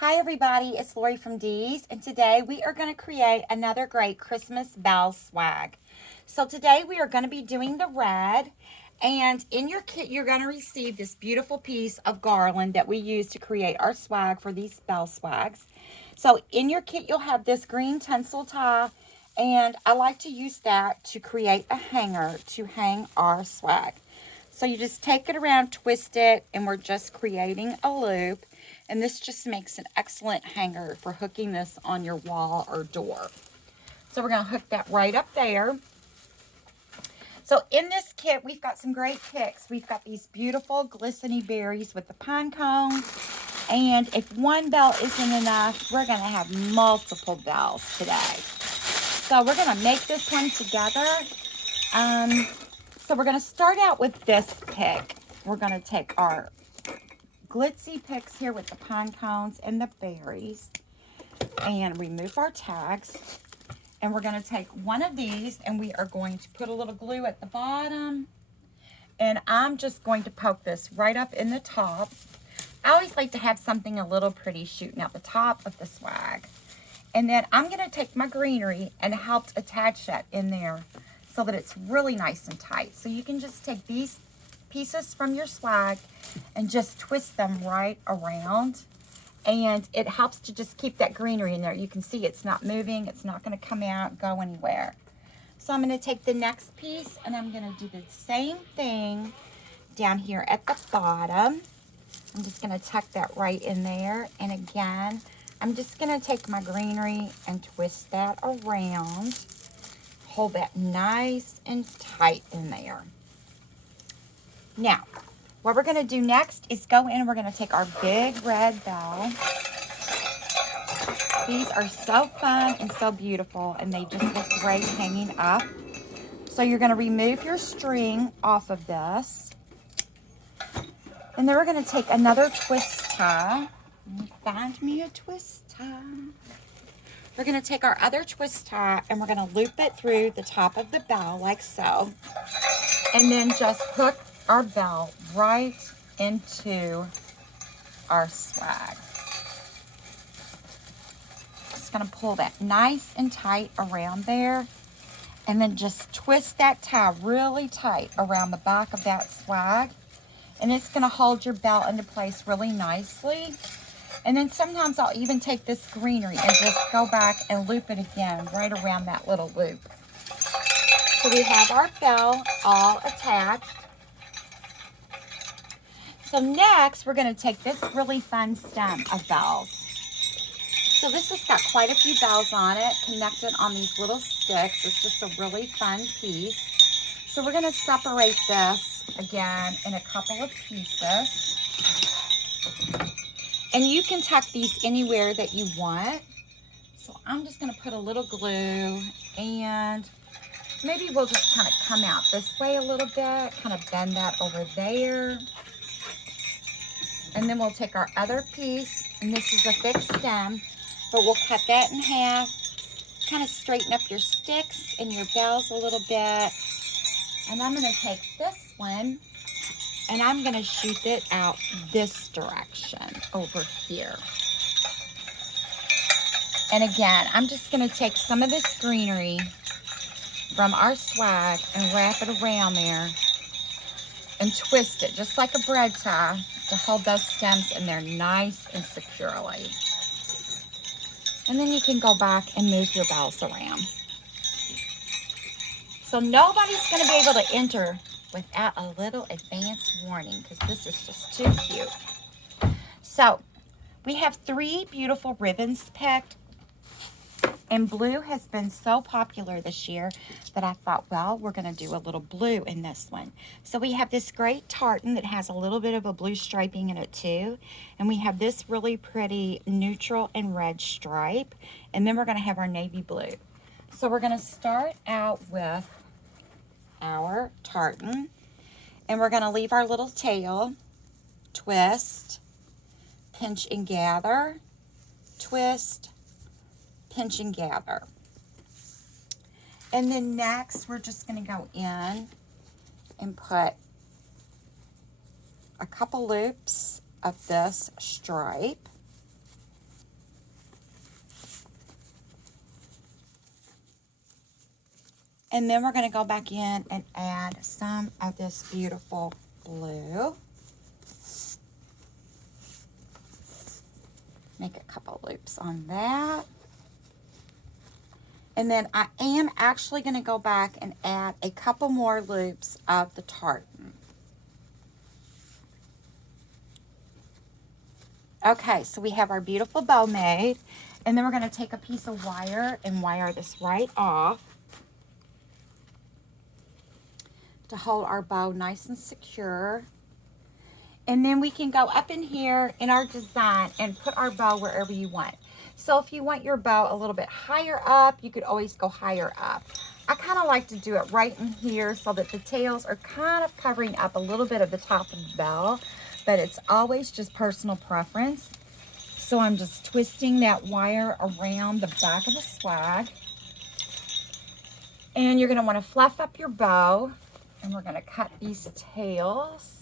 Hi everybody, it's Lori from Dee's, and today we are going to create another great Christmas bell swag. So today we are going to be doing the red, and in your kit you're going to receive this beautiful piece of garland that we use to create our swag for these bell swags. So in your kit you'll have this green tinsel tie, and I like to use that to create a hanger to hang our swag. So you just take it around, twist it, and we're just creating a loop. And this just makes an excellent hanger for hooking this on your wall or door. So we're going to hook that right up there. So in this kit, we've got some great picks. We've got these beautiful glistening berries with the pine cones. And if one bell isn't enough, we're going to have multiple bells today. So we're going to make this one together. So we're going to start out with this pick. We're going to take our glitzy picks here with the pine cones and the berries and remove our tags. And we're going to take one of these and we are going to put a little glue at the bottom. And I'm just going to poke this right up in the top. I always like to have something a little pretty shooting out the top of the swag. And then I'm going to take my greenery and help attach that in there so that it's really nice and tight. So you can just take these pieces from your swag and just twist them right around, and it helps to just keep that greenery in there. You can see it's not moving, it's not going to come out, go anywhere. So I'm going to take the next piece and I'm going to do the same thing down here at the bottom. I'm just going to tuck that right in there, and again I'm just going to take my greenery and twist that around, hold that nice and tight in there. Now, what we're going to do next is go in and we're going to take our big red bell. These are so fun and so beautiful, and they just look great hanging up. So you're going to remove your string off of this. And then we're going to take another twist tie. Find me a twist tie. We're going to take our other twist tie and we're going to loop it through the top of the bell like so. And then just hook our bell right into our swag. Just going to pull that nice and tight around there, and then just twist that tie really tight around the back of that swag, and it's going to hold your bell into place really nicely. And then sometimes I'll even take this greenery and just go back and loop it again right around that little loop. So we have our bell all attached. So next, we're going to take this really fun stem of bells. So this has got quite a few bells on it, connected on these little sticks. It's just a really fun piece. So we're going to separate this again in a couple of pieces. And you can tuck these anywhere that you want. So I'm just going to put a little glue, and maybe we'll just kind of come out this way a little bit, kind of bend that over there. And then we'll take our other piece, and this is a thick stem, but we'll cut that in half, kind of straighten up your sticks and your bells a little bit. And I'm going to take this one, and I'm going to shoot it out this direction over here. And again, I'm just going to take some of this greenery from our swag and wrap it around there and twist it just like a bread tie to hold those stems in there nice and securely. And then you can go back and move your bells around. So nobody's going to be able to enter without a little advance warning, because this is just too cute. So we have 3 beautiful ribbons picked. And blue has been so popular this year that I thought, well, we're going to do a little blue in this one. So we have this great tartan that has a little bit of a blue striping in it too. And we have this really pretty neutral and red stripe. And then we're going to have our navy blue. So we're going to start out with our tartan. And we're going to leave our little tail, twist, pinch and gather, twist, pinch and gather. And then next we're just going to go in and put a couple loops of this stripe, And then we're going to go back in and add some of this beautiful blue. Make a couple loops on that. And then I am actually going to go back and add a couple more loops of the tartan. Okay, so we have our beautiful bow made. And then we're going to take a piece of wire and wire this right off to hold our bow nice and secure. And then we can go up in here in our design and put our bow wherever you want. So if you want your bow a little bit higher up, you could always go higher up. I kind of like to do it right in here so that the tails are kind of covering up a little bit of the top of the bow, but it's always just personal preference. So I'm just twisting that wire around the back of the swag. And you're going to want to fluff up your bow, and we're going to cut these tails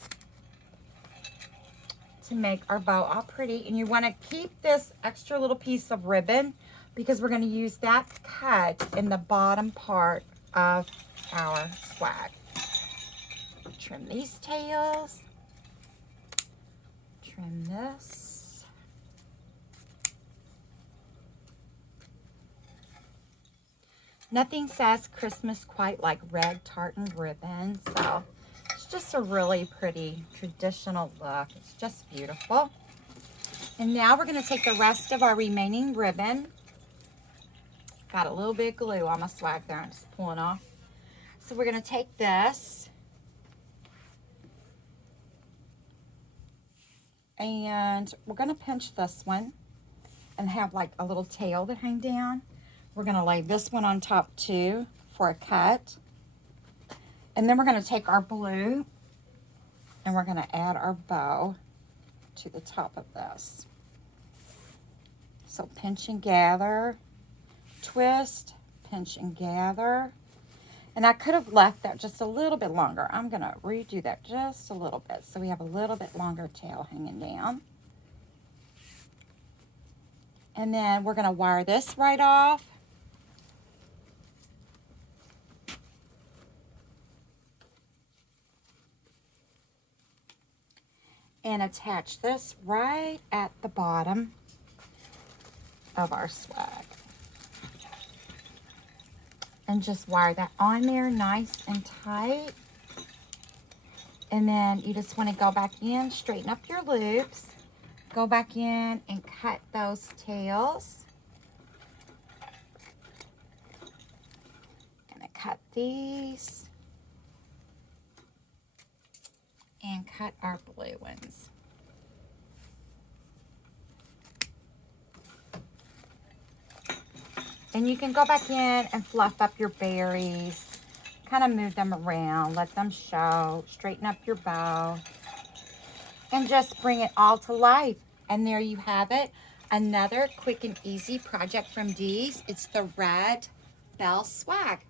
to make our bow all pretty. And you want to keep this extra little piece of ribbon because we're going to use that cut in the bottom part of our swag. Trim these tails. Trim this. Nothing says Christmas quite like red tartan ribbon, so it's just a really pretty traditional look. It's just beautiful. And now we're going to take the rest of our remaining ribbon. Got a little bit of glue on my swag there. I'm just pulling off. So we're going to take this and we're going to pinch this one and have like a little tail that hang down. We're going to lay this one on top too for a cut. And then we're going to take our blue and we're going to add our bow to the top of this. So pinch and gather, twist, pinch and gather. And I could have left that just a little bit longer. I'm going to redo that just a little bit so we have a little bit longer tail hanging down. And then we're going to wire this right off. And attach this right at the bottom of our swag. And just wire that on there nice and tight. And then you just want to go back in, straighten up your loops, go back in and cut those tails. Gonna cut these. And cut our blue ones. And you can go back in and fluff up your berries, kind of move them around, let them show, straighten up your bow, and just bring it all to life. And there you have it, another quick and easy project from Dee's. It's the red bell swag.